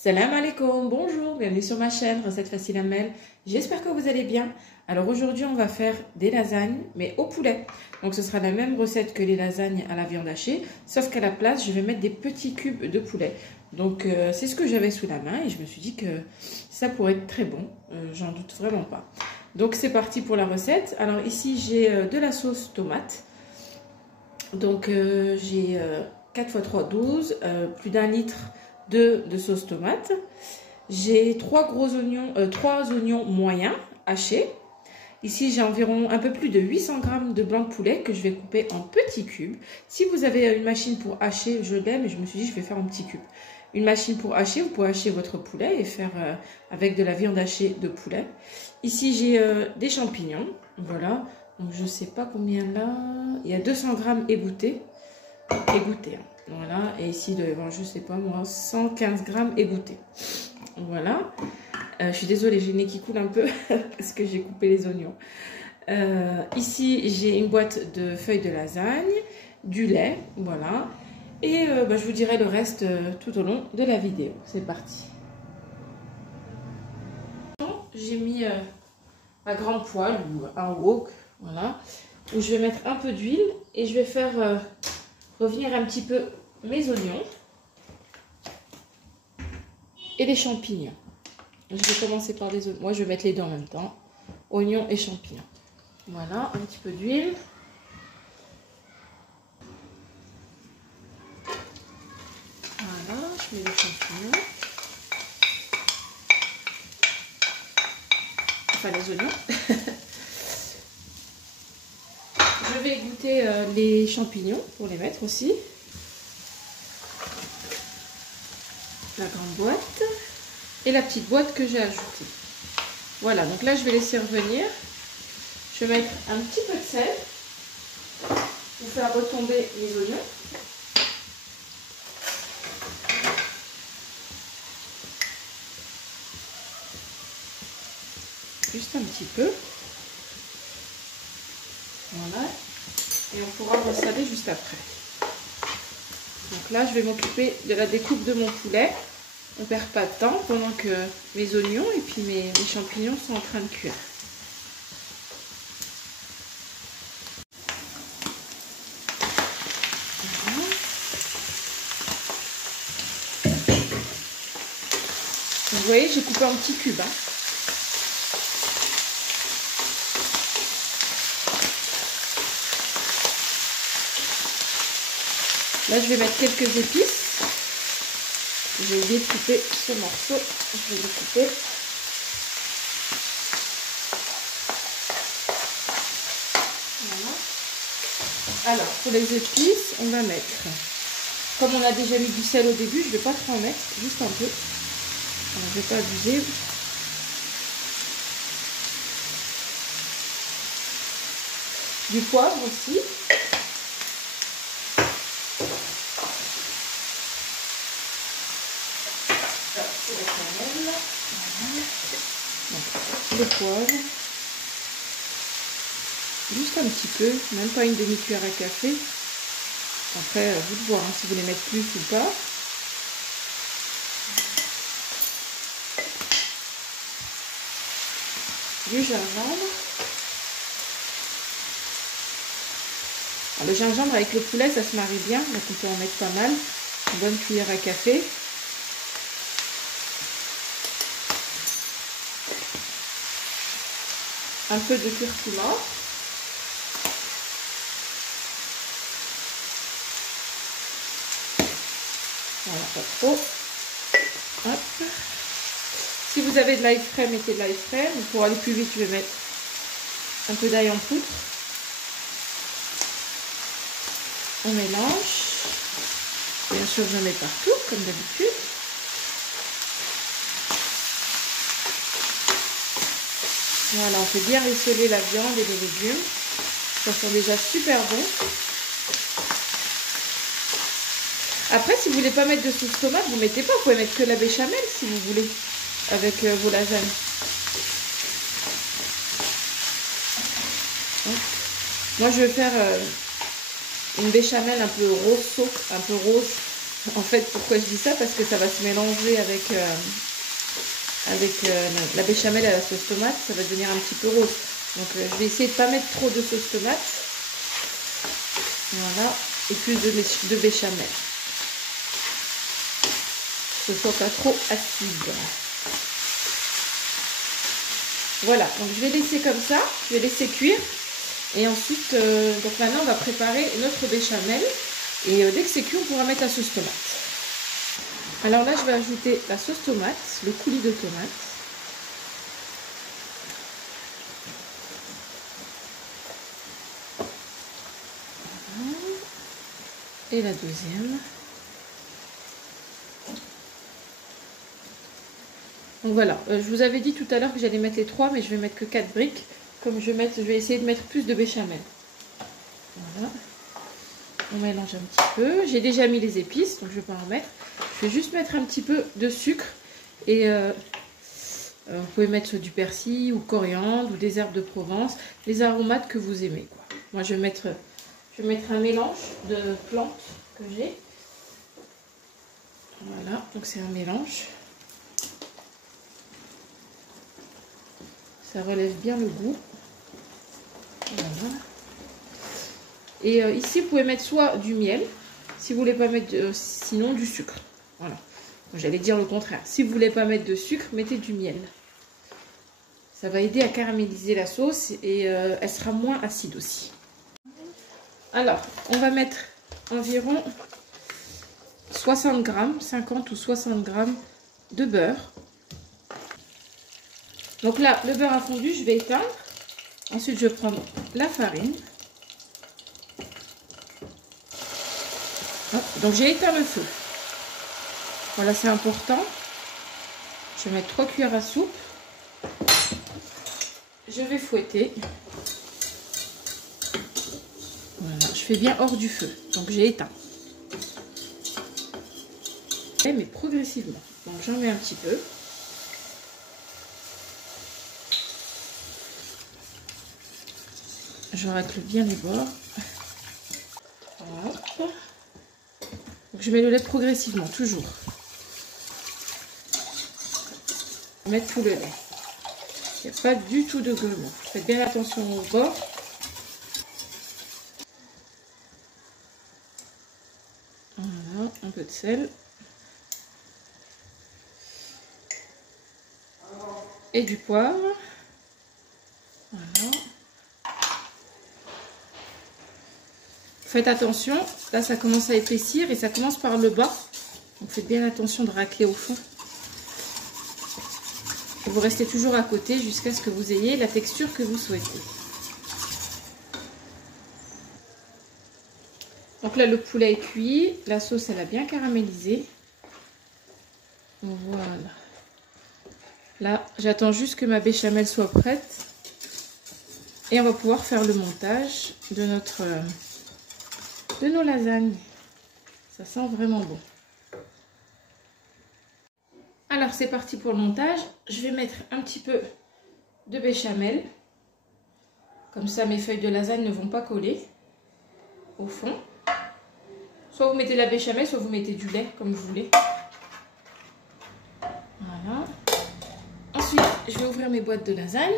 Salam alaikum, bonjour, bienvenue sur ma chaîne Recettes Faciles Amel. J'espère que vous allez bien. Alors aujourd'hui on va faire des lasagnes mais au poulet. Donc ce sera la même recette que les lasagnes à la viande hachée, sauf qu'à la place je vais mettre des petits cubes de poulet. Donc c'est ce que j'avais sous la main et je me suis dit que ça pourrait être très bon, j'en doute vraiment pas. Donc c'est parti pour la recette. Alors ici j'ai de la sauce tomate. Donc j'ai 4 x 3, 12, plus d'1 litre de sauce tomate. J'ai 3 oignons moyens hachés. Ici j'ai environ un peu plus de 800 g de blanc de poulet que je vais couper en petits cubes. Si vous avez une machine pour hacher, je l'ai, mais je me suis dit je vais faire en petits cubes. Une machine pour hacher, vous pouvez hacher votre poulet et faire avec de la viande hachée de poulet. Ici j'ai des champignons, voilà. Donc je sais pas combien là, il y a 200 g égouttés. Voilà, et ici, je sais pas moi, 115 g égouttés. Voilà. Je suis désolée, j'ai le nez qui coule un peu parce que j'ai coupé les oignons. Ici, j'ai une boîte de feuilles de lasagne, du lait, voilà. Et je vous dirai le reste tout au long de la vidéo. C'est parti. J'ai mis à grande poêle ou un wok, voilà, où je vais mettre un peu d'huile et je vais faire revenir un petit peu mes oignons et les champignons. Je vais commencer par les oignons. Moi, je vais mettre les deux en même temps. Oignons et champignons. Voilà, un petit peu d'huile. Voilà, je mets les champignons. Enfin, les oignons. Je vais égoutter les champignons pour les mettre aussi. La grande boîte et la petite boîte que j'ai ajoutée. Voilà, donc là je vais laisser revenir. Je vais mettre un petit peu de sel pour faire retomber les oignons. Juste un petit peu. Voilà. Et on pourra ressaler juste après. Donc là, je vais m'occuper de la découpe de mon poulet. On ne perd pas de temps pendant que mes oignons et puis mes champignons sont en train de cuire. Voilà. Vous voyez, j'ai coupé en petits cubes. Là, je vais mettre quelques épices. J'ai oublié de couper ce morceau. Je vais le couper. Voilà. Alors, pour les épices, on va mettre, comme on a déjà mis du sel au début, je ne vais pas trop en mettre, juste un peu. Alors, je ne vais pas abuser. Du poivre aussi. Le poivre, juste un petit peu, même pas une demi-cuillère à café. Après, vous de voir si vous voulez mettre plus ou pas. Du gingembre. Alors, le gingembre avec le poulet, ça se marie bien, donc on peut en mettre pas mal. Une bonne cuillère à café. Un peu de curcuma. Voilà, pas trop. Hop. Si vous avez de l'ail frais, mettez de l'ail frais. Mais pour aller plus vite, je vais mettre un peu d'ail en poudre. On mélange. Bien sûr, je mets partout, comme d'habitude. Voilà, on fait bien rissoler la viande et les légumes. Ça sent déjà super bon. Après, si vous voulez pas mettre de sauce tomate, vous mettez pas. Vous pouvez mettre que la béchamel si vous voulez, avec vos lasagnes. Moi, je vais faire une béchamel un peu rose, En fait, pourquoi je dis ça? Parce que ça va se mélanger avec, la béchamel à la sauce tomate. Ça va devenir un petit peu rose. Donc, je vais essayer de ne pas mettre trop de sauce tomate. Voilà. Et plus de béchamel. Que ce soit pas trop acide. Voilà. Donc, je vais laisser comme ça. Je vais laisser cuire. Et ensuite, donc maintenant, on va préparer notre béchamel. Et dès que c'est cuit, on pourra mettre la sauce tomate. Alors là, je vais ajouter la sauce tomate, le coulis de tomate. Et la deuxième. Donc voilà, je vous avais dit tout à l'heure que j'allais mettre les 3, mais je vais mettre que 4 briques. Comme je vais essayer de mettre plus de béchamel. Voilà. On mélange un petit peu. J'ai déjà mis les épices, donc je ne vais pas en mettre. Je vais juste mettre un petit peu de sucre. Et vous pouvez mettre du persil ou coriandre ou des herbes de Provence. Les aromates que vous aimez, quoi. Moi, je vais mettre un mélange de plantes que j'ai. Voilà, donc c'est un mélange. Ça relève bien le goût. Voilà. Et ici, vous pouvez mettre soit du miel, si vous voulez pas mettre, sinon du sucre. Voilà. J'allais dire le contraire. Si vous voulez pas mettre de sucre, mettez du miel. Ça va aider à caraméliser la sauce et elle sera moins acide aussi. Alors, on va mettre environ 60 grammes, 50 ou 60 grammes de beurre. Donc là, le beurre a fondu, je vais éteindre. Ensuite, je vais prendre la farine. Hop, donc j'ai éteint le feu. Voilà, c'est important. Je vais mettre 3 cuillères à soupe. Je vais fouetter. Voilà, je fais bien hors du feu. Donc j'ai éteint. Mais progressivement. Donc j'en mets un petit peu. Je racle bien les bords. Hop. Donc je mets le lait progressivement, toujours. Mettre tout le lait. Il n'y a pas du tout de grumeaux. Faites bien attention au bord. Voilà, un peu de sel. Et du poivre. Voilà. Faites attention, là ça commence à épaissir et ça commence par le bas. Donc faites bien attention de racler au fond. Et vous restez toujours à côté jusqu'à ce que vous ayez la texture que vous souhaitez. Donc là le poulet est cuit, la sauce elle a bien caramélisé. Voilà. Là j'attends juste que ma béchamel soit prête. Et on va pouvoir faire le montage de nos lasagnes. Ça sent vraiment bon. Alors c'est parti pour le montage. Je vais mettre un petit peu de béchamel. Comme ça mes feuilles de lasagne ne vont pas coller au fond. Soit vous mettez de la béchamel, soit vous mettez du lait comme vous voulez. Voilà. Ensuite je vais ouvrir mes boîtes de lasagne.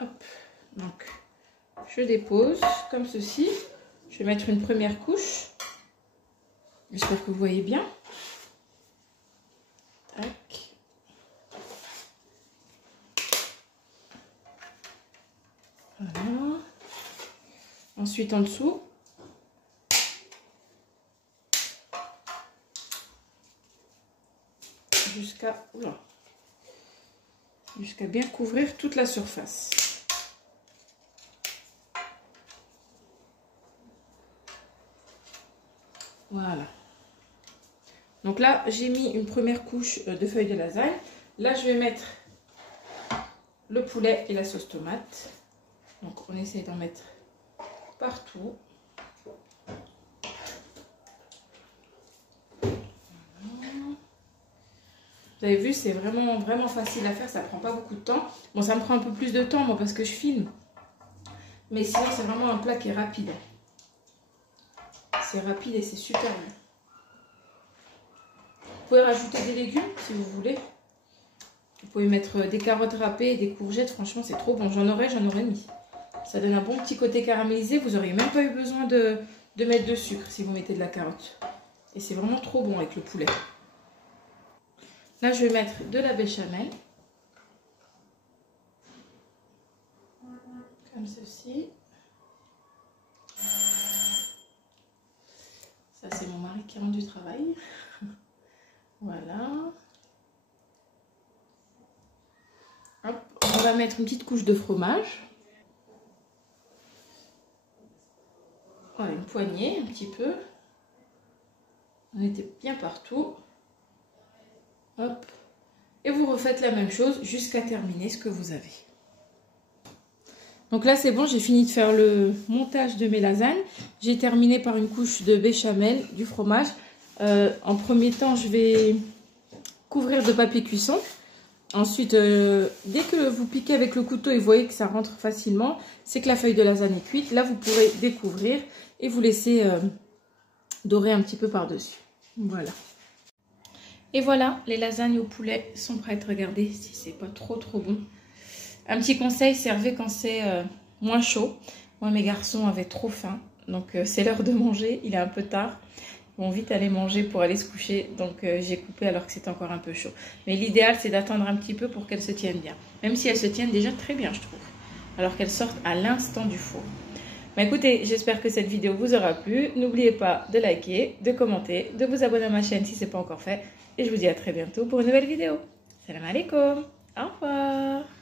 Hop. Donc je dépose comme ceci. Je vais mettre une première couche. J'espère que vous voyez bien. Tac. Voilà. Ensuite en dessous. Jusqu'à bien couvrir toute la surface. Voilà. Donc là, j'ai mis une première couche de feuilles de lasagne. Là, je vais mettre le poulet et la sauce tomate. Donc, on essaie d'en mettre partout. Vous avez vu, c'est vraiment facile à faire. Ça prend pas beaucoup de temps. Bon, ça me prend un peu plus de temps, moi, parce que je filme. Mais sinon, c'est vraiment un plat qui est rapide. C'est rapide et c'est super bon. Vous pouvez rajouter des légumes si vous voulez. Vous pouvez mettre des carottes râpées et des courgettes. Franchement, c'est trop bon. J'en aurais mis. Ça donne un bon petit côté caramélisé. Vous n'auriez même pas eu besoin de mettre de sucre si vous mettez de la carotte. Et c'est vraiment trop bon avec le poulet. Là, je vais mettre de la béchamel. Comme ceci. Ça, c'est mon mari qui rentre du travail. Voilà. Hop, on va mettre une petite couche de fromage. Voilà, une poignée, un petit peu. On était bien partout. Hop. Et vous refaites la même chose jusqu'à terminer ce que vous avez. Donc là, c'est bon, j'ai fini de faire le montage de mes lasagnes. J'ai terminé par une couche de béchamel, du fromage. En premier temps, je vais couvrir de papier cuisson. Ensuite, dès que vous piquez avec le couteau et vous voyez que ça rentre facilement, c'est que la feuille de lasagne est cuite. Là, vous pourrez découvrir et vous laisser dorer un petit peu par-dessus. Voilà. Et voilà, les lasagnes au poulet sont prêtes. Regardez si c'est pas trop bon. Un petit conseil, servez quand c'est moins chaud. Moi, mes garçons avaient trop faim, donc c'est l'heure de manger. Il est un peu tard. Ils vont vite aller manger pour aller se coucher, donc j'ai coupé alors que c'est encore un peu chaud. Mais l'idéal, c'est d'attendre un petit peu pour qu'elles se tiennent bien. Même si elles se tiennent déjà très bien, je trouve. Alors qu'elles sortent à l'instant du four. Bah, écoutez, j'espère que cette vidéo vous aura plu. N'oubliez pas de liker, de commenter, de vous abonner à ma chaîne si ce n'est pas encore fait. Et je vous dis à très bientôt pour une nouvelle vidéo. Salam alaikum. Au revoir.